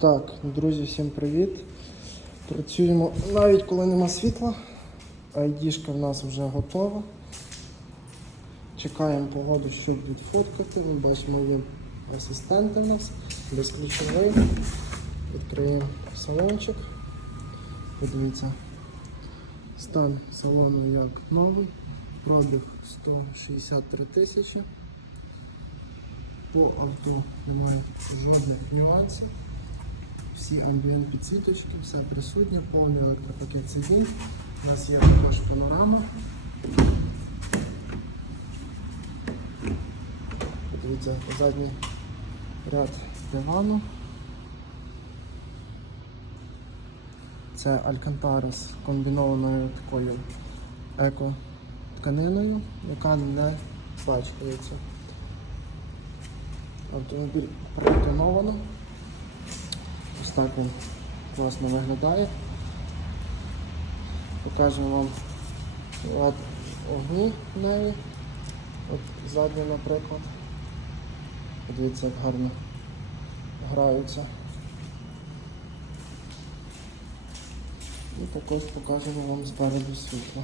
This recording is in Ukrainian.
Так, друзі, всім привіт. Працюємо навіть коли нема світла. Айдішка в нас вже готова. Чекаємо погоду, що будуть фоткати. Ми бачимо, є асистенти в нас, безключовий. Відкриємо салончик. Подивіться. Стан салону як новий. Пробіг 163 тисячі. По авто немає жодних нюансів. Всі амбієнт підсвіточки, все присутнє, повний електропакет сидінь. У нас є також панорама. Подивіться, задній ряд дивану. Це Алькантара з комбінованою такою еко-тканиною, яка не пачкається. Автомобіль протоновано. Так він класно виглядає. Покажемо вам лад огні неї. От задні, наприклад. Подивіться, як гарно граються. І також покажемо вам спереду світло.